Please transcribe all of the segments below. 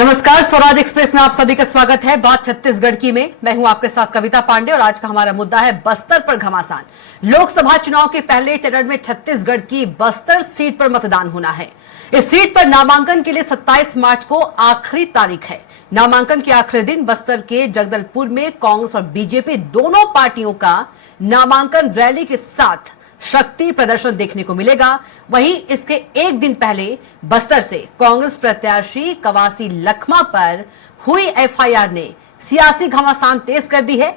नमस्कार, स्वराज एक्सप्रेस में आप सभी का स्वागत है। बात छत्तीसगढ़ की में मैं हूं आपके साथ कविता पांडे और आज का हमारा मुद्दा है बस्तर पर घमासान। लोकसभा चुनाव के पहले चरण में छत्तीसगढ़ की बस्तर सीट पर मतदान होना है। इस सीट पर नामांकन के लिए 27 मार्च को आखिरी तारीख है। नामांकन के आखिरी दिन बस्तर के जगदलपुर में कांग्रेस और बीजेपी दोनों पार्टियों का नामांकन रैली के साथ शक्ति प्रदर्शन देखने को मिलेगा। वहीं इसके एक दिन पहले बस्तर से कांग्रेस प्रत्याशी कवासी लखमा पर हुई एफआईआर ने सियासी घमासान तेज कर दी है।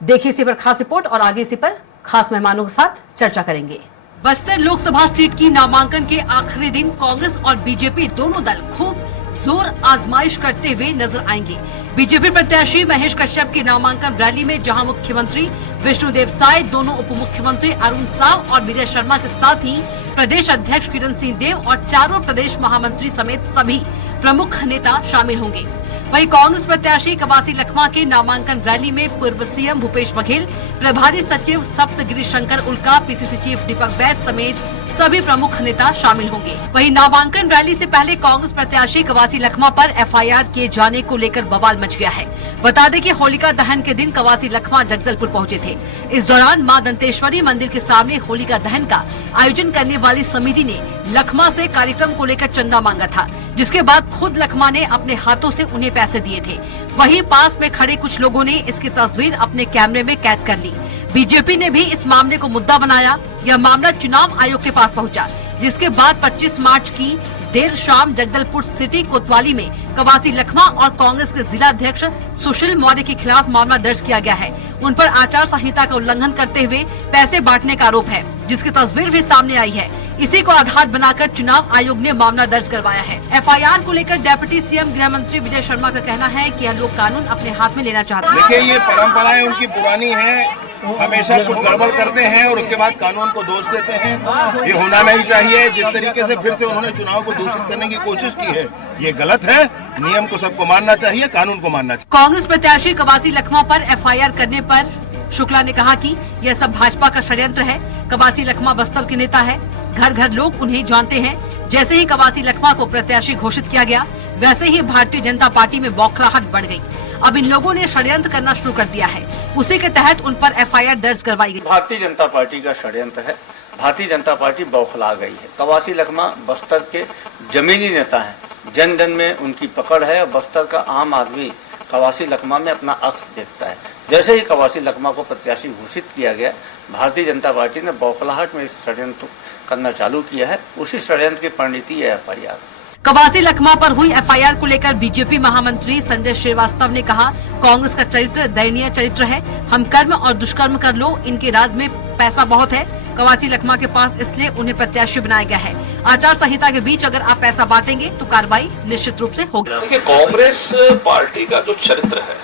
देखिए इसी पर खास रिपोर्ट और आगे इसी पर खास मेहमानों के साथ चर्चा करेंगे। बस्तर लोकसभा सीट की नामांकन के आखिरी दिन कांग्रेस और बीजेपी दोनों दल खूब जोर आजमाइश करते हुए नजर आएंगे। बीजेपी प्रत्याशी महेश कश्यप की नामांकन रैली में जहां मुख्यमंत्री विष्णुदेव साय, दोनों उप मुख्यमंत्री अरुण साव और विजय शर्मा के साथ ही प्रदेश अध्यक्ष किरण सिंह देव और चारों प्रदेश महामंत्री समेत सभी प्रमुख नेता शामिल होंगे। वहीं कांग्रेस प्रत्याशी कवासी लखमा के नामांकन रैली में पूर्व सीएम भूपेश बघेल, प्रभारी सचिव सप्तगिरी शंकर उल्का, पीसीसी चीफ दीपक वैद समेत सभी प्रमुख नेता शामिल होंगे। वहीं नामांकन रैली से पहले कांग्रेस प्रत्याशी कवासी लखमा पर एफआईआर किए जाने को लेकर बवाल मच गया है। बता दें कि होलिका दहन के दिन कवासी लखमा जगदलपुर पहुंचे थे। इस दौरान मां दंतेश्वरी मंदिर के सामने होलिका दहन का आयोजन करने वाली समिति ने लखमा से कार्यक्रम को लेकर चंदा मांगा था, जिसके बाद खुद लखमा ने अपने हाथों से उन्हें पैसे दिए थे। वहीं पास में खड़े कुछ लोगों ने इसकी तस्वीर अपने कैमरे में कैद कर ली। बीजेपी ने भी इस मामले को मुद्दा बनाया। यह मामला चुनाव आयोग के पास पहुंचा, जिसके बाद 25 मार्च की देर शाम जगदलपुर सिटी कोतवाली में कवासी लखमा और कांग्रेस के जिला अध्यक्ष सुशील मौर्य के खिलाफ मामला दर्ज किया गया है। उन पर आचार संहिता का उल्लंघन करते हुए पैसे बांटने का आरोप है, जिसकी तस्वीर भी सामने आई है। इसी को आधार बनाकर चुनाव आयोग ने मामला दर्ज करवाया है। एफआईआर को लेकर डिप्टी सीएम गृह मंत्री विजय शर्मा का कहना है कि यह लोग कानून अपने हाथ में लेना चाहते हैं। देखिए, ये परंपराएं उनकी पुरानी हैं, हमेशा कुछ गड़बड़ करते हैं और उसके बाद कानून को दोष देते हैं। ये होना नहीं चाहिए। जिस तरीके से फिर से उन्होंने चुनाव को दूषित करने की कोशिश की है, ये गलत है। नियम को सबको मानना चाहिए, कानून को मानना चाहिए। कांग्रेस प्रत्याशी कवासी लखमा पर एफआईआर करने पर शुक्ला ने कहा कि यह सब भाजपा का षड्यंत्र है। कवासी लखमा बस्तर के नेता है, घर घर लोग उन्हें जानते हैं। जैसे ही कवासी लखमा को प्रत्याशी घोषित किया गया, वैसे ही भारतीय जनता पार्टी में बौखलाहट बढ़ गई। अब इन लोगों ने षड्यंत्र करना शुरू कर दिया है। उसी के तहत उन पर एफआईआर दर्ज करवाई गई। भारतीय जनता पार्टी का षड्यंत्र है। भारतीय जनता पार्टी बौखला गई है। कवासी लखमा बस्तर के जमीनी नेता हैं। जन जन में उनकी पकड़ है। बस्तर का आम आदमी कवासी लखमा में अपना अक्स देखता है। जैसे ही कवासी लखमा को प्रत्याशी घोषित किया गया, भारतीय जनता पार्टी ने बौखलाहट में षड्यंत्र करना चालू किया है। उसी षड्यंत्र की परिणति है एफआईआर। कवासी लखमा पर हुई एफआईआर को लेकर बीजेपी महामंत्री संजय श्रीवास्तव ने कहा, कांग्रेस का चरित्र दयनीय चरित्र है। हम कर्म और दुष्कर्म कर लो, इनके राज में पैसा बहुत है। कवासी लखमा के पास इसलिए उन्हें प्रत्याशी बनाया गया है। आचार संहिता के बीच अगर आप पैसा बांटेंगे तो कार्रवाई निश्चित रूप से होगी। देखिए, कांग्रेस पार्टी का जो चरित्र है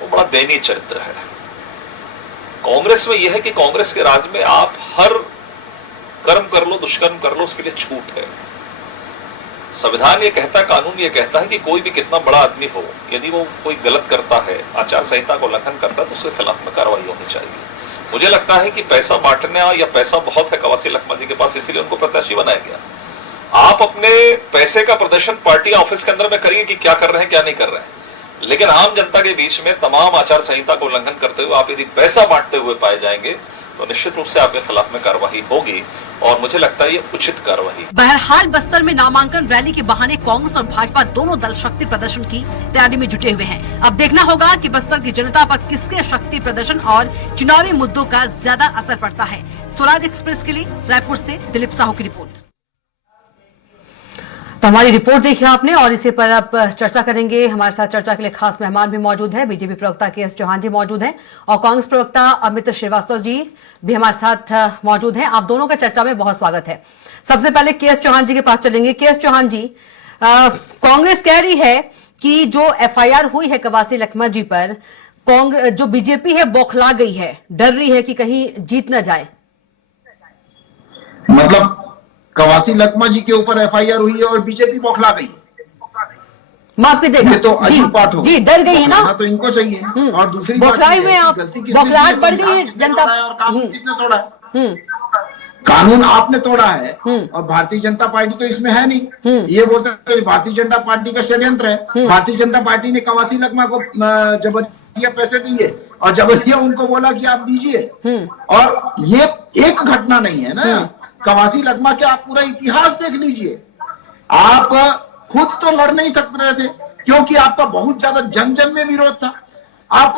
वो बड़ा दयनीय चरित्र है। कांग्रेस में यह है कि कांग्रेस के राज में आप हर कर्म कर लो, दुष्कर्म कर लो, उसके लिए छूट है। संविधान ये कहता है, कानून ये कहता है कि कोई भी कितना बड़ा आदमी हो, यदि वो कोई गलत करता है, आचार संहिता को उल्लंघन करता है, तो उसके खिलाफ में कार्रवाई होनी चाहिए। मुझे लगता है कि पैसा बांटने या पैसा बहुत है कवासी लखमा जी के पास, इसीलिए उनको प्रत्याशी बनाया गया। आप अपने पैसे का प्रदर्शन पार्टी ऑफिस के अंदर में करिए कि क्या कर रहे हैं, क्या नहीं कर रहे हैं, लेकिन आम जनता के बीच में तमाम आचार संहिता को उल्लंघन करते हुए आप यदि पैसा बांटते हुए पाए जाएंगे तो निश्चित रूप से आपके खिलाफ में कार्रवाई होगी और मुझे लगता है ये उचित कार्रवाई। बहरहाल बस्तर में नामांकन रैली के बहाने कांग्रेस और भाजपा दोनों दल शक्ति प्रदर्शन की तैयारी में जुटे हुए हैं। अब देखना होगा कि बस्तर की जनता पर किसके शक्ति प्रदर्शन और चुनावी मुद्दों का ज्यादा असर पड़ता है। स्वराज एक्सप्रेस के लिए रायपुर से दिलीप साहू की रिपोर्ट। तो हमारी रिपोर्ट देखी आपने और इसी पर अब चर्चा करेंगे। हमारे साथ चर्चा के लिए खास मेहमान भी मौजूद है। बीजेपी प्रवक्ता के एस चौहान जी मौजूद हैं और कांग्रेस प्रवक्ता अमित श्रीवास्तव जी भी हमारे साथ मौजूद हैं। आप दोनों का चर्चा में बहुत स्वागत है। सबसे पहले के एस चौहान जी के पास चलेंगे। के एस चौहान जी, कांग्रेस कह रही है कि जो एफआईआर हुई है कवासी लखमा जी पर, कांग्रेस जो बीजेपी है बौखला गई है, डर रही है कि कहीं जीत न जाए। मतलब कवासी लखमा जी के ऊपर एफआईआर हुई है और बीजेपी बौखला गई। माफ कीजिएगा, ये तो अजीब बात हो। जी डर गई है ना, तो इनको चाहिए। और दूसरी बौखलाए हुए आप, बौखलाहट बढ़ गई है जनता। और कानून किसने तोड़ा? कानून आपने तोड़ा है और भारतीय जनता पार्टी तो इसमें है नहीं। ये बोलते हैं भारतीय जनता पार्टी का षड्यंत्र है। भारतीय जनता पार्टी ने कवासी लखमा को जबरदस्ती पैसे दिए और जबरदस्ती उनको बोला कि आप दीजिए। और ये एक घटना नहीं है ना, कवासी लखमा के आप पूरा इतिहास देख लीजिए। आप खुद तो लड़ नहीं सकते रहे थे क्योंकि आपका बहुत ज्यादा जन जन में विरोध था। आप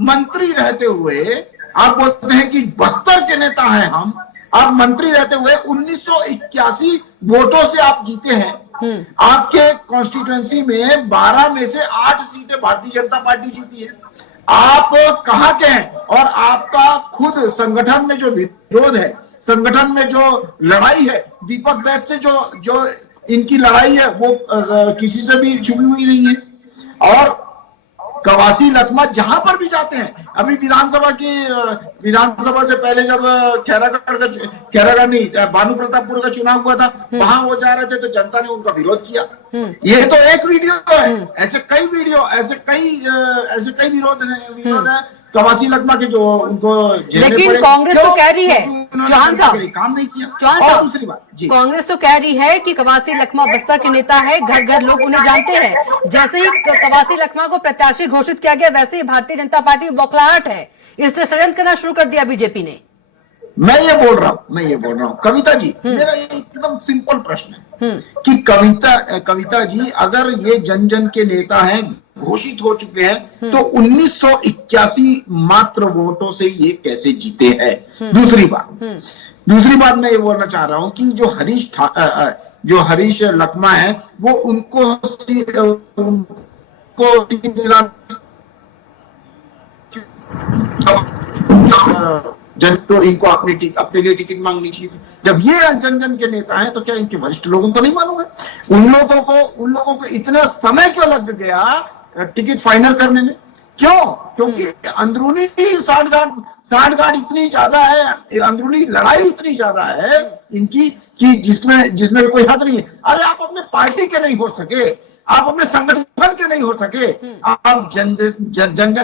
मंत्री रहते हुए आप बोलते हैं कि बस्तर के नेता हैं हम। आप मंत्री रहते हुए 1981 वोटों से आप जीते हैं। आपके कॉन्स्टिट्यूएंसी में 12 में से 8 सीटें भारतीय जनता पार्टी जीती है। आप कहां के हैं? और आपका खुद संगठन में जो विरोध है, संगठन में जो लड़ाई है, दीपक बैच से जो इनकी लड़ाई है वो किसी से भी छुपी हुई नहीं है। और कवासी लखमा जहां पर भी जाते हैं, अभी विधानसभा से पहले जब खैरागढ़ नहीं भानु प्रतापपुर का चुनाव हुआ था, वहां वो जा रहे थे तो जनता ने उनका विरोध किया। ये तो एक वीडियो है, ऐसे कई वीडियो, ऐसे कई विरोध है कवासी लखमा के जो उनको। लेकिन कांग्रेस तो कह रही है, चौहान साहब काम नहीं किया। चौहान और साहब, दूसरी बात जी, कांग्रेस तो कह रही है कि कवासी लखमा बस्तर के नेता है, घर घर लोग उन्हें जानते हैं। जैसे ही कवासी लखमा को प्रत्याशी घोषित किया गया वैसे ही भारतीय जनता पार्टी में बौखलाहट है, इसलिए षड्यंत्र करना शुरू कर दिया बीजेपी ने। मैं ये बोल रहा हूँ कविता जी, मेरा ये एकदम सिंपल प्रश्न है कि कविता जी, अगर ये जन जन के नेता हैं, घोषित हो चुके हैं, तो 1981 मात्र वोटों से ये कैसे जीते हैं? दूसरी बात मैं ये बोलना चाह रहा हूं कि जो हरीश लखमा है वो उनको जन तो इनको अपने लिए टिकट मांगनी चाहिए थी। जब ये जन जन के नेता हैं तो क्या इनके वरिष्ठ लोगों को नहीं मालूम है? उन लोगों को इतना समय क्यों लग गया टिकट फाइनल करने में? क्यों? क्योंकि अंदरूनी साठगांठ इतनी ज्यादा है, अंदरूनी लड़ाई इतनी ज्यादा है इनकी कि जिसमें कोई हद नहीं है। अरे आप अपने पार्टी के नहीं हो सके, आप अपने संगठन के नहीं हो सके, आप जन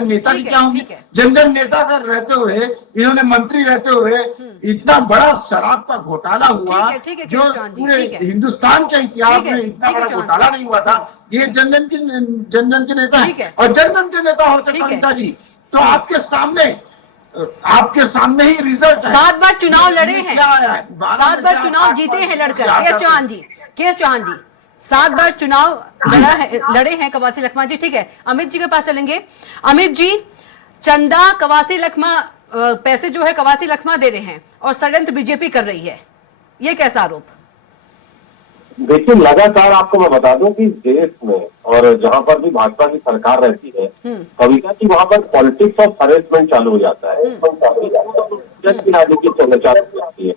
नेता की क्या होंगे? जन नेता का रहते हुए, इन्होंने मंत्री रहते हुए इतना बड़ा शराब का घोटाला हुआ जो पूरे हिंदुस्तान के इतिहास में इतना बड़ा घोटाला नहीं हुआ था। ये जन जन के नेता है और जन जन के नेता होते कविता जी तो आपके सामने ही रिजल्ट है। 7 बार चुनाव लड़े हैं, 7 बार चुनाव जीते हैं लड़कर। केएस चौहान जी 7 बार चुनाव लड़े हैं कवासी लखमा जी। ठीक है, अमित जी के पास चलेंगे। अमित जी, चंदा कवासी लखमा, पैसे जो है कवासी लखमा दे रहे हैं और षड्यंत्र बीजेपी कर रही है, ये कैसा आरोप? देखिए, लगातार आपको मैं बता दूं कि देश में और जहां पर भी भाजपा की सरकार रहती है, कविता की वहां पर पॉलिटिक्स ऑफ हरेसमेंट चालू हो जाता है, जन की राजनीति चलने चालू हो जाती है।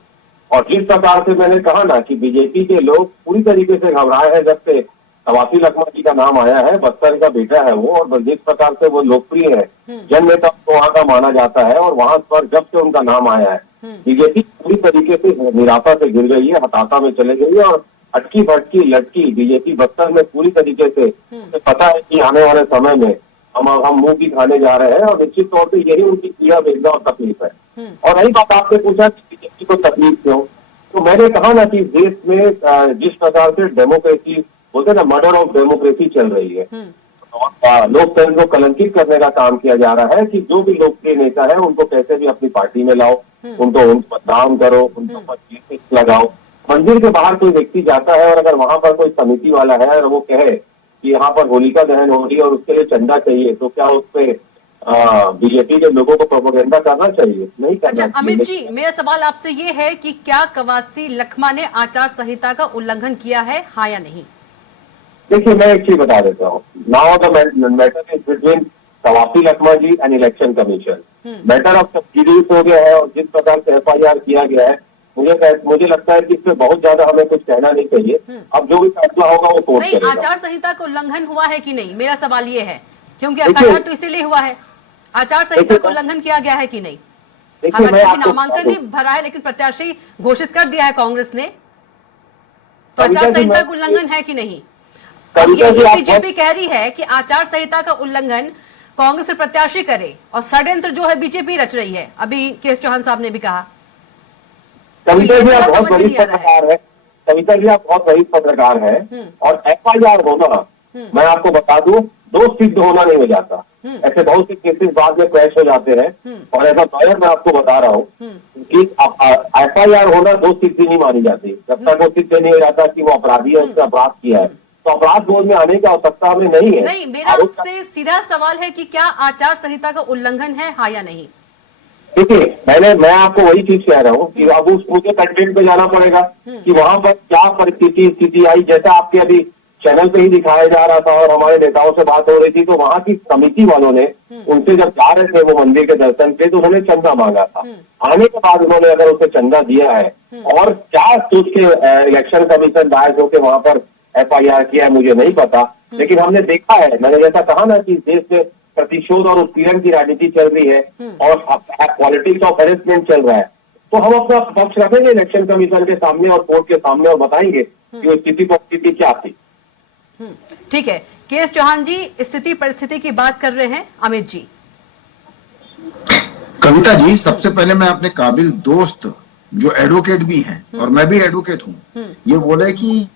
और जिस प्रकार से मैंने कहा ना कि बीजेपी के लोग पूरी तरीके से घबराए हैं जब से कवासी लखमा जी का नाम आया है, बस्तर का बेटा है वो, और जिस प्रकार से वो लोकप्रिय है, जन नेता तो वहां का माना जाता है, और वहां पर जब से उनका नाम आया है बीजेपी पूरी तरीके से निराशा से गिर गई है, हताशा में चले गई है। और अटकी भटकी लटकी बीजेपी बस्तर में पूरी तरीके से पता है कि आने वाले समय में हम मुंह की खाने जा रहे हैं, और निश्चित तौर पे यही उनकी पीड़ा वेदना और तकलीफ है। और रही बात आपने पूछा कि बीजेपी को तकलीफ क्यों, तो मैंने कहा ना कि देश में जिस प्रकार से डेमोक्रेसी बोलते ना, मर्डर ऑफ डेमोक्रेसी चल रही है, लोकतंत्र को कलंकित करने का काम किया जा रहा है कि जो भी लोकप्रिय नेता है उनको कैसे भी अपनी पार्टी में लाओ, उनको बदनाम करो, उनको पर लगाओ। मंदिर के बाहर कोई व्यक्ति जाता है और अगर वहां पर कोई समिति वाला है और वो कहे कि यहाँ पर होलिका दहन हो रही है और उसके लिए चंदा चाहिए, तो क्या उस पे बीजेपी के लोगों को प्रोपेगेंडा करना चाहिए? नहीं करना। अच्छा अमित जी, मेरा सवाल आपसे ये है कि क्या कवासी लखमा ने आचार संहिता का उल्लंघन किया है, हाँ या नहीं? देखिए, मैं एक चीज बता देता हूँ। Now the matter is between Kawasi Lakhma ji and election commission. Matter of subsidies हो गया है, और जिस प्रकार से FIR किया गया है, मुझे लगता है कि इसमें बहुत ज्यादा हमें कुछ कहना नहीं चाहिए। अब जो भी फैसला होगा वो कोर्ट करेगा। नहीं, आचार संहिता का उल्लंघन हुआ है कि नहीं, मेरा सवाल ये है, क्योंकि FIR तो इसीलिए हुआ है। आचार संहिता का उल्लंघन किया गया है कि नहीं? हालांकि अभी नामांकन नहीं भरा है, लेकिन प्रत्याशी घोषित कर दिया है कांग्रेस ने, तो आचार संहिता का उल्लंघन है कि नहीं? यही बीजेपी कह रही है कि आचार संहिता का उल्लंघन कांग्रेस प्रत्याशी करे और षड्यंत्र जो है बीजेपी रच रही है। अभी केएस चौहान साहब ने भी कहा। कविता ये जी आप थोड़ा बहुत समझ बड़ी नहीं आ रहा है। पत्रकार है, कविता जी आप बहुत बड़ी पत्रकार है, और FIR होना, मैं आपको बता दूं, दोष सिद्ध होना नहीं हो जाता। ऐसे बहुत से केसेस बाद में क्रैश हो जाते हैं, और ऐसा लॉयर मैं आपको बता रहा हूँ कि FIR होना दोष सिद्धि नहीं मानी जाती जब तक वो सिद्ध नहीं हो जाता कि वो अपराधी है, उसने अपराध किया है। तो अपराध बोध में आने की आवश्यकता हमें नहीं है। नहीं, मेरा आपसे सीधा सवाल है कि क्या आचार संहिता का उल्लंघन है, हाँ या नहीं? देखिए, मैं आपको वही चीज कह रहा हूँ कि अब मुझे कंटेंट पे जाना पड़ेगा कि वहां पर क्या परिस्थिति स्थिति आई। जैसा आपके अभी चैनल पे ही दिखाया जा रहा था और हमारे नेताओं से बात हो रही थी, तो वहां की समिति वालों ने उनसे जब जा रहे थे वो मंदिर के दर्शन पे, तो उन्होंने चंदा मांगा था। आने के बाद उन्होंने अगर उसे चंदा दिया है और क्या सोच के इलेक्शन कमीशन दायर होकर वहां पर FIR किया है मुझे नहीं पता, लेकिन हमने देखा है, मैंने जैसा कहा ना कि देश में प्रतिशोध और उत्पीड़न की राजनीति चल रही है और पॉलिटिक्स ऑफ हेरेसमेंट चल रहा है, तो हम अपना पक्ष रखेंगे इलेक्शन कमीशन के सामने और कोर्ट के सामने और बताएंगे कि वो स्थिति परिस्थिति क्या थी। ठीक है, केएस चौहान जी स्थिति परिस्थिति की बात कर रहे हैं अमित जी। कविता जी, सबसे पहले मैं अपने काबिल दोस्त जो एडवोकेट भी हैं और मैं भी एडवोकेट हूं, ये बोले कि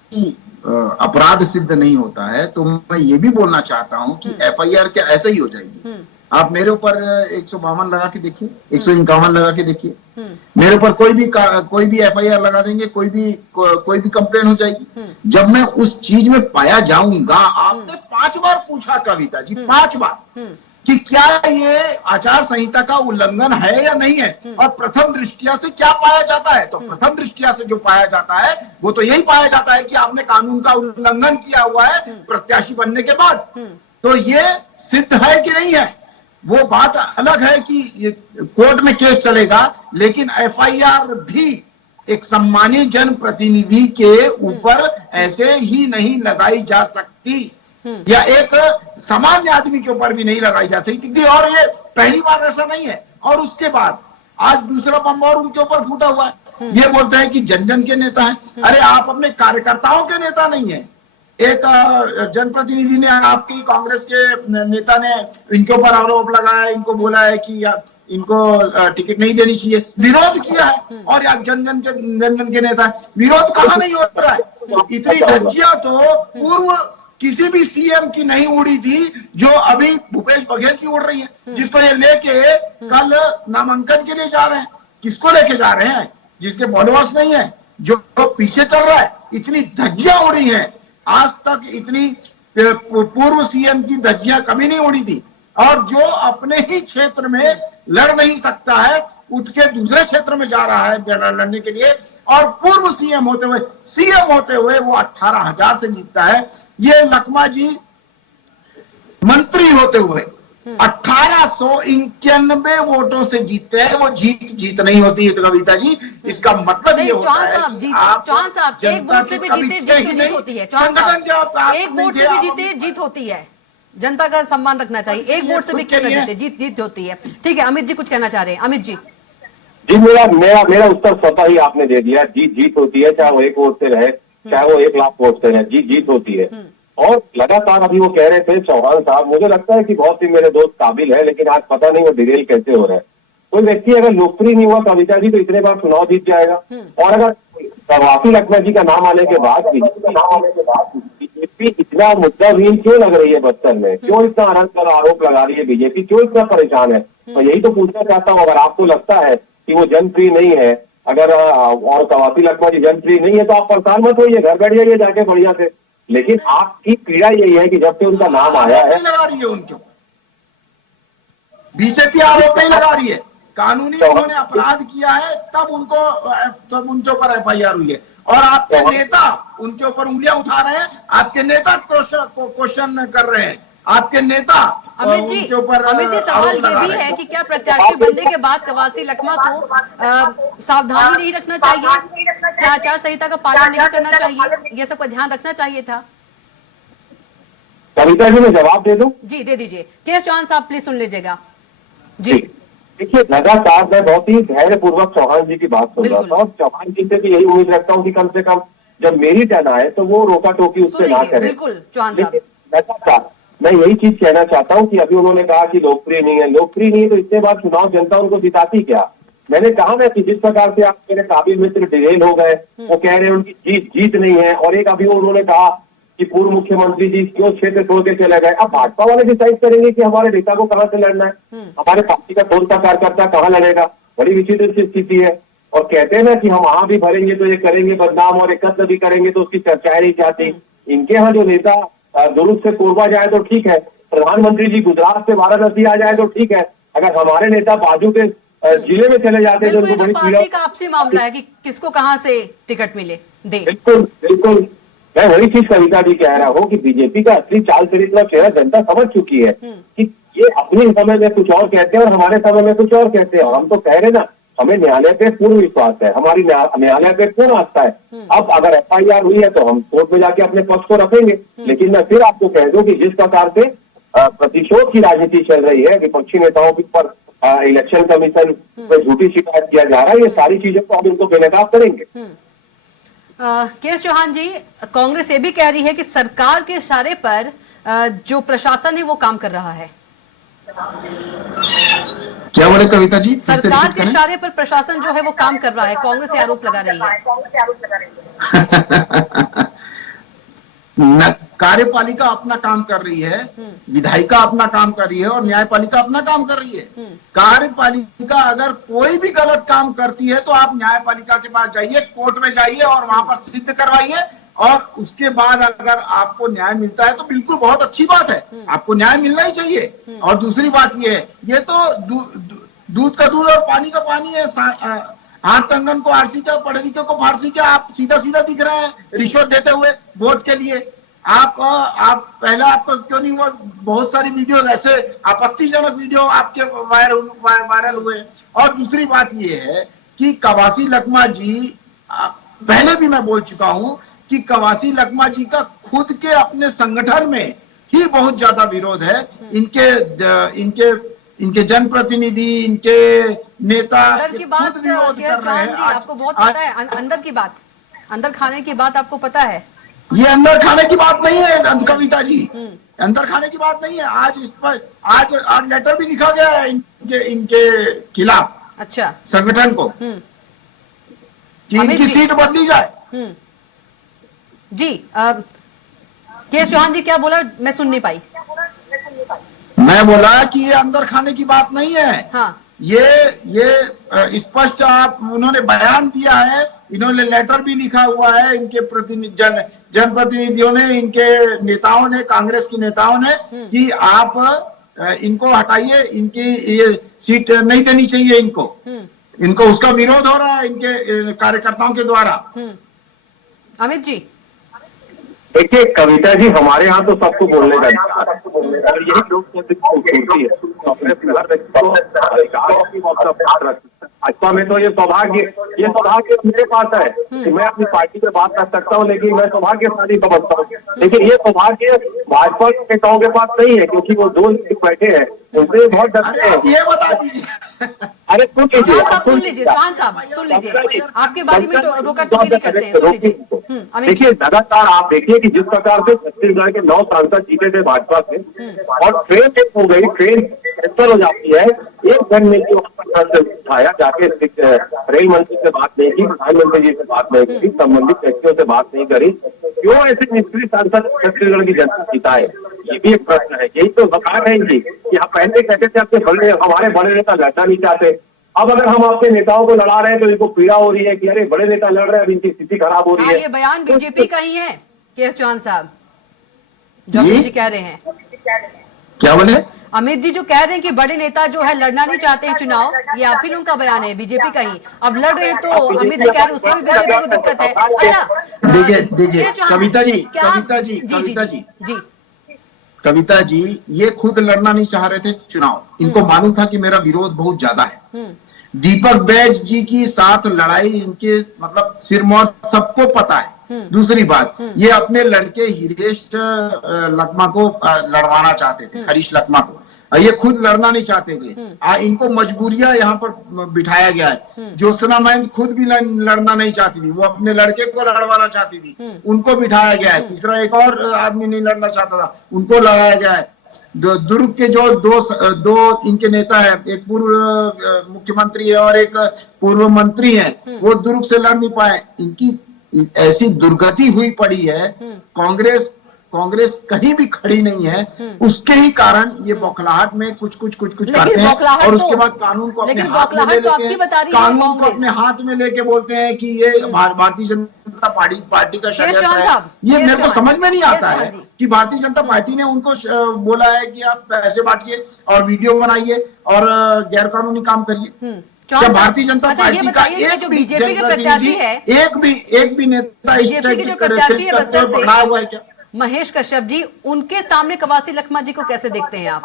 अपराध सिद्ध नहीं होता है, तो मैं ये भी बोलना चाहता हूं कि FIR क्या ऐसे ही हो जाएगी? आप मेरे ऊपर 152 लगा के देखिए, 151 लगा के देखिए, मेरे ऊपर कोई भी FIR लगा देंगे, कोई भी कंप्लेन हो जाएगी। जब मैं उस चीज में पाया जाऊंगा, आपने 5 बार पूछा कविता जी, 5 बार कि क्या ये आचार संहिता का उल्लंघन है या नहीं है, और प्रथम दृष्टिया से क्या पाया जाता है? तो प्रथम दृष्टिया से जो पाया जाता है वो तो यही पाया जाता है कि आपने कानून का उल्लंघन किया हुआ है प्रत्याशी बनने के बाद। तो ये सिद्ध है कि नहीं है वो बात अलग है कि कोर्ट में केस चलेगा, लेकिन FIR भी एक सम्मानित जनप्रतिनिधि के ऊपर ऐसे ही नहीं लगाई जा सकती, या एक सामान्य आदमी के ऊपर भी नहीं लगाई जा सकती। और ये पहली बार ऐसा नहीं है। और उसके बाद आज दूसरा बम और उनके ऊपर फूटा हुआ है। ये बोलते हैं कि जन जन के नेता हैं। अरे आप अपने कार्यकर्ताओं के नेता नहीं है। एक जनप्रतिनिधि ने, आपकी कांग्रेस के नेता ने इनके ऊपर आरोप लगाया, इनको बोला है कि इनको टिकट नहीं देनी चाहिए, विरोध किया है, और आप जन जन के नेता, विरोध कहाँ नहीं हो रहा है? इतनी धज्जियां तो पूर्व किसी भी CM की नहीं उड़ी थी जो अभी भूपेश बघेल की उड़ रही है, जिसको ये लेके कल नामांकन के लिए जा रहे हैं। किसको लेके जा रहे हैं? जिसके फॉलोअर्स नहीं है, जो पीछे चल रहा है। इतनी धज्जियां उड़ी हैं, आज तक इतनी पूर्व CM की धज्जियां कभी नहीं उड़ी थी। और जो अपने ही क्षेत्र में लड़ नहीं सकता है, उठ के दूसरे क्षेत्र में जा रहा है लड़ने के लिए, और पूर्व CM होते हुए वो 18,000 से जीतता है। ये लखमा जी मंत्री होते हुए 1891 वोटों से जीतते हैं। वो जीत नहीं होती है कविता जी। इसका मतलब ये होता है कि आप चौहान साहब एक वोट से भी जीते जीत होती है। चौहान साहब एक वोट से भी जीते जीत होती है। जनता का सम्मान रखना चाहिए। एक वोट से भी क्यों ना जीते, जीत होती है। ठीक है, अमित जी कुछ कहना चाह रहे हैं। अमित जी जी, मेरा उत्तर स्वतः ही आपने दे दिया। जीत होती है, चाहे वो 1 वोट से रहे, चाहे वो 1 लाख वोट से रहे, जीत होती है। और लगातार अभी वो कह रहे थे चौहान साहब, मुझे लगता है कि बहुत ही मेरे दोस्त काबिल है, लेकिन आज पता नहीं वो डिरेल कैसे हो रहे हैं। कोई व्यक्ति अगर लोकप्रिय नहीं हुआ कविता जी, तो इतने बार चुनाव जीत जाएगा। और अगर कवासी लखमा जी का नाम आने के बाद बीजेपी इतना मुद्दाहीन क्यों लग रही है बस्तर में, क्यों इतना अनंत आरोप लगा रही है बीजेपी, क्यों इतना परेशान है? तो यही तो पूछना चाहता हूँ। अगर आपको लगता है कि वो जनप्रिय नहीं है, अगर और कवासी लखमा जी जनप्रिय नहीं है, तो आप परेशान मत होइए, घर बैठ जाइए जाके बढ़िया से। लेकिन आपकी पीड़ा यही है कि जब से उनका नाम आया है, लगा रही है उनके ऊपर बीजेपी आरोप नहीं लगा रही है। कानूनी उन्होंने अपराध किया है, तब उनके ऊपर FIR हुई है। और आपके नेता उनके ऊपर उंगलियां उठा रहे हैं, आपके नेता क्वेश्चन कर रहे हैं, आपके नेता अमित जी सवाल ये भी है कि क्या प्रत्याशी बनने के बाद कवासी लखमा को सावधानी नहीं रखना चाहिए? क्या आचार संहिता का पालन नहीं करना चाहिए? ये सब का ध्यान रखना चाहिए था? कविता जी मैं जवाब दे दूं? जी दे दीजिए। केएस चौहान साहब प्लीज सुन लीजिएगा जी। देखिए, लगातार मैं बहुत ही धैर्य पूर्वक चौहान जी की बात सुन रहा था, और चौहान जी से भी यही उम्मीद रखता हूँ कि कम से कम जब मेरी टर्न आए तो वो रोका टोकी उससे ना करे। बिल्कुल चौहान साहब, लगातार मैं यही चीज कहना चाहता हूँ कि अभी उन्होंने कहा कि लोकप्रिय नहीं है, लोकप्रिय नहीं है तो इतने बार चुनाव जनता उनको जिताती क्या? मैंने कहा ना कि जिस प्रकार से आप मेरे काबिल मित्र डिरेल हो गए, वो कह रहे हैं उनकी जीत नहीं है, और एक अभी उन्होंने कहा कि पूर्व मुख्यमंत्री जी क्यों क्षेत्र छोड़ के चले गए। अब भाजपा वाले डिसाइड करेंगे कि हमारे नेता को कहां से लड़ना है, हमारे पार्टी का कौन सा कार्यकर्ता कहां लड़ेगा। बड़ी विचित्र स्थिति है। और कहते हैं ना कि हम वहां भी भरेंगे तो ये करेंगे बदनाम, और एकत्र भी करेंगे तो उसकी चर्चाएं नहीं चाहती। इनके यहाँ जो नेता दुरुस्त से कोरबा जाए तो ठीक है, प्रधानमंत्री जी गुजरात से वाराणसी आ जाए तो ठीक है, अगर हमारे नेता बाजू के जिले में चले जाते तो बिल्कुल, ये तो पार्टी का आपसी मामला है कि किसको कहां से टिकट मिले दे। बिल्कुल बिल्कुल, मैं वही चीज कविता जी कह रहा हूँ कि बीजेपी का असली चाल चरित्र और चेहरा जनता समझ चुकी है कि ये अपने समय में कुछ और कहते हैं और हमारे समय में कुछ और कहते हैं। और हम तो कह रहे ना, हमें न्यायालय पे पूर्ण विश्वास है, हमारी न्यायालय पे पूर्ण आस्था है। अब अगर FIR हुई है तो हम कोर्ट में जाके अपने पक्ष को रखेंगे, लेकिन मैं फिर आपको कह दूं कि जिस प्रकार से प्रतिशोध की राजनीति चल रही है, विपक्षी नेताओं के ऊपर इलेक्शन कमीशन पर झूठी शिकायत किया जा रहा है, ये सारी चीजों को हम इनको बेनकाब करेंगे। के चौहान जी, कांग्रेस ये भी कह रही है कि सरकार के इशारे पर जो प्रशासन है वो काम कर रहा है। क्या बोले कविता जी? सरकार के इशारे पर प्रशासन जो है वो काम कर रहा है, कांग्रेस ये आरोप लगा रही है। कार्यपालिका अपना काम कर रही है, विधायिका अपना काम कर रही है और न्यायपालिका अपना काम कर रही है। कार्यपालिका अगर कोई भी गलत काम करती है तो आप न्यायपालिका के पास जाइए, कोर्ट में जाइए और वहां पर सिद्ध करवाइए, और उसके बाद अगर आपको न्याय मिलता है तो बिल्कुल बहुत अच्छी बात है, आपको न्याय मिलना ही चाहिए। और दूसरी बात ये है, ये तो दूध का दूध और पानी का पानी है। हाथ कंगन को आरसी का, पढ़े लिखे को फारसी का, आप सीधा सीधा दिख रहे हैं रिश्वत देते हुए वोट के लिए। आप पहले आपका क्यों नहीं हुआ? बहुत सारी वीडियो ऐसे आपत्तिजनक वीडियो आपके वायरल हुए। और दूसरी बात ये है कि कवासी लखमा जी, पहले भी मैं बोल चुका हूं कि कवासी लखमा जी का खुद के अपने संगठन में ही बहुत ज्यादा विरोध है। इनके जनप्रतिनिधि, इनके नेता अंदर की बात चौहान जी आपको बहुत पता है, अंदर की बात, अंदर खाने की बात आपको पता है। ये अंदर खाने की बात नहीं है कविता जी, अंदर खाने की बात नहीं है। आज इस पर आज लेटर भी लिखा गया है इनके खिलाफ, अच्छा, संगठन को, कि इनकी सीट बदली जाए। जी के चौहान जी क्या बोला, मैं सुन नहीं पाई। मैं बोला कि ये अंदर खाने की बात नहीं है। हाँ। ये स्पष्ट आप उन्होंने बयान दिया है, इन्होंने लेटर भी लिखा हुआ है, इनके जनप्रतिनिधियों ने, इनके नेताओं ने, कांग्रेस के नेताओं ने, कि आप इनको हटाइए, इनकी ये सीट नहीं देनी चाहिए इनको उसका विरोध हो रहा है इनके कार्यकर्ताओं के द्वारा। अमित जी, देखिए कविता जी, हमारे यहाँ तो सबको बोलने का अधिकार है और यही लोकतंत्र की खूबसूरती है। तो अपने हर व्यक्ति को अधिकार भाजपा में तो ये सौभाग्य मेरे पास है कि मैं अपनी पार्टी पे बात कर सकता हूँ, लेकिन मैं सौभाग्यशाली समझता हूँ। लेकिन ये सौभाग्य भाजपा के नेताओं के पास नहीं है, क्योंकि वो दो लोग बैठे हैं, उनसे बहुत डरते हैं। ये बता दीजिए। अरे सुन लीजिए, चौहान साहब सुन लीजिए, आपके बारे में रोका टोकी नहीं करते हैं, सुन लीजिए। देखिए लगातार आप देखिए कि जिस प्रकार से छत्तीसगढ़ के 9 सांसद जीते थे भाजपा से, और ट्रेन हो गई, ट्रेन कैंसिल हो जाती है, एक जन ने जो उठाया, जाके रेल मंत्री से बात नहीं की, प्रधानमंत्री जी से बात नहीं की, संबंधित व्यक्तियों से बात नहीं करी, क्यों ऐसे निष्क्रिय सांसद छत्तीसगढ़ की जनता जीता है? ये भी एक प्रश्न है। यही तो बता रहे हैं कि आप पहले कहते थे अपने हमारे बड़े नेता लड़ना नहीं चाहते, अब अगर हम अपने नेताओं को लड़ा रहे हैं तो इनको पीड़ा हो रही है कि अरे बड़े नेता लड़ रहे हैं, अब इनकी स्थिति खराब हो रही है। ये बयान बीजेपी का ही है के चौहान साहब, जो अमित जी कह रहे हैं। क्या बोले? अमित जी जो कह रहे हैं कि बड़े नेता जो है लड़ना नहीं चाहते हैं चुनाव, ये आप ही लोगों का बयान है, बीजेपी का ही। अब लड़ रहे हैं तो अमित जी कह रहे हैं उसमें भी बीजेपी को दिक्कत है। अच्छा देखिए कविता जी ये खुद लड़ना नहीं चाह रहे थे चुनाव, इनको मालूम था कि मेरा विरोध बहुत ज्यादा है। दीपक बैज जी की साथ लड़ाई इनके मतलब सिरमौर सबको पता है। दूसरी बात, ये अपने लड़के हिरेश लकमा को लड़वाना चाहते थे, हरीश लकमा को, ये खुद लड़ना नहीं चाहते थे। इनको मजबूरियां यहाँ पर बिठाया गया है। ज्योत्सना महंत खुद भी लड़ना नहीं चाहती थी, वो अपने लड़के को लड़वाना चाहती थी, उनको बिठाया गया है। तीसरा एक और आदमी नहीं लड़ना चाहता था, उनको लगाया गया है। दुर्ग के जो दो इनके नेता है, एक पूर्व मुख्यमंत्री है और एक पूर्व मंत्री है, वो दुर्ग से लड़ नहीं पाए। इनकी ऐसी दुर्गति हुई पड़ी है, कांग्रेस कहीं भी खड़ी नहीं है, उसके ही कारण ये बौखलाहट में कुछ करते हैं और उसके बाद कानून को अपने हाथ में ले लेते हैं, कानून को अपने हाथ में लेके बोलते हैं कि ये भारतीय जनता पार्टी का षड्यंत्र है। ये मेरे को समझ में नहीं आता है कि भारतीय जनता पार्टी ने उनको बोला है कि आप पैसे बांटिए और वीडियो बनाइए और गैर कानूनी काम करिए। क्या भारतीय जनता पार्टी का एक भी जनप्रतिनिधि, एक भी नेता इस टाइप की पकड़ा हुआ है क्या? महेश कश्यप जी, उनके सामने कवासी लखमा जी को कैसे देखते हैं आप?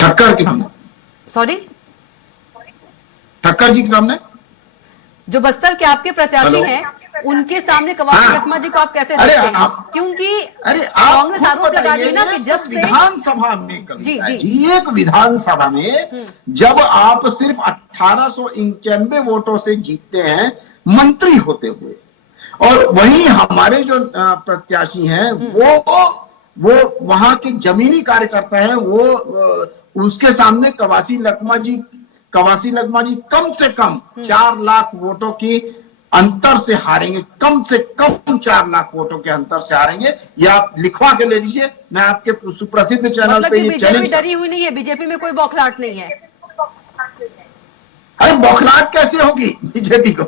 ठक्कर के सामने, सॉरी, ठक्कर जी के सामने, जो बस्तर के आपके प्रत्याशी हैं, उनके सामने कवासी लखमा जी को आप कैसे देखते हैं? क्योंकि कांग्रेस आरोप लगा रही है ना कि जब से विधानसभा में एक विधानसभा में जब आप सिर्फ 1891 वोटों से जीतते हैं मंत्री होते हुए, और वहीं हमारे जो प्रत्याशी हैं वो वहां के जमीनी कार्यकर्ता हैं, वो उसके सामने कवासी लखमा जी कम से कम 4 लाख वोटों की अंतर से हारेंगे, कम से कम 4 लाख वोटों के अंतर से हारेंगे। या आप लिखवा के ले लीजिए, मैं आपके सुप्रसिद्ध चैनल मतलब पे ये चैलेंज। डरी हुई नहीं है, बीजेपी में कोई बौखलाहट नहीं है। अरे बौखलाहट कैसे होगी बीजेपी को?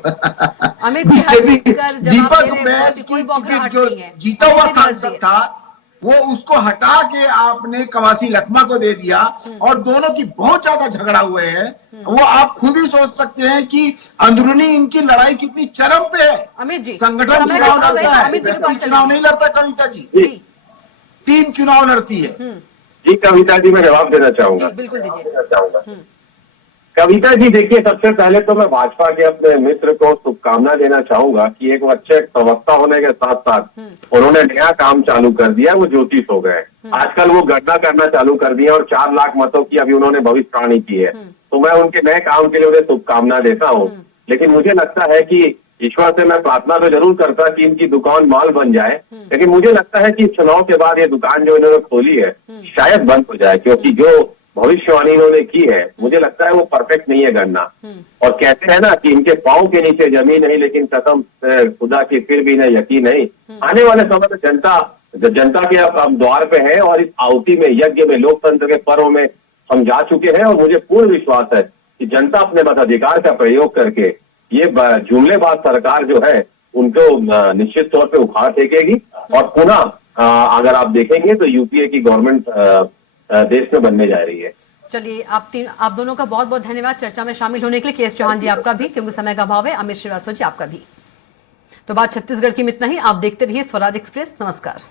बीजेपी दीपक बैज की जो जीता हुआ सांसद था वो उसको हटा के आपने कवासी लखमा को दे दिया और दोनों की बहुत ज्यादा झगड़ा हुए हैं। वो आप खुद ही सोच सकते हैं कि अंदरूनी इनकी लड़ाई कितनी चरम पे है। अमित जी, संगठन चुनाव लड़ता है, चुनाव नहीं लड़ता कविता जी, 3 चुनाव लड़ती है। जी कविता जी, मैं जवाब देना चाहूंगा। बिल्कुल दीजिए। कविता जी देखिए, सबसे पहले तो मैं भाजपा के अपने मित्र को शुभकामना देना चाहूंगा कि एक अच्छे प्रवक्ता होने के साथ साथ उन्होंने नया काम चालू कर दिया, वो ज्योतिष हो गए। आजकल वो गणना करना चालू कर दिया और 4 लाख मतों की अभी उन्होंने भविष्यवाणी की है। तो मैं उनके नए काम के लिए उन्हें शुभकामना देता हूँ। लेकिन मुझे लगता है कि ईश्वर से मैं प्रार्थना तो जरूर करता कि इनकी दुकान माल बन जाए, लेकिन मुझे लगता है कि चुनाव के बाद ये दुकान जो इन्होंने खोली है शायद बंद हो जाए, क्योंकि जो भविष्यवाणी इन्होंने की है मुझे लगता है वो परफेक्ट नहीं है गणना। और कहते हैं ना कि इनके पांव के नीचे जमीन नहीं, लेकिन कसम खुदा की फिर भी न यकीन नहीं। आने वाले समय में जनता के अब द्वार पे है और इस आहुति में, यज्ञ में, लोकतंत्र के पर्व में हम जा चुके हैं और मुझे पूर्ण विश्वास है कि जनता अपने मताधिकार का प्रयोग करके ये जुमलेबाज सरकार जो है उनको निश्चित तौर पे उखाड़ फेंकेगी और पुनः अगर आप देखेंगे तो यूपीए की गवर्नमेंट देश में बनने जा रही है। चलिए, आप दोनों का बहुत बहुत धन्यवाद चर्चा में शामिल होने के लिए। केएस चौहान जी आपका भी, क्योंकि समय का अभाव है। अमित श्रीवास्तव जी आपका भी। तो बात छत्तीसगढ़ की में इतना ही। आप देखते रहिए स्वराज एक्सप्रेस। नमस्कार।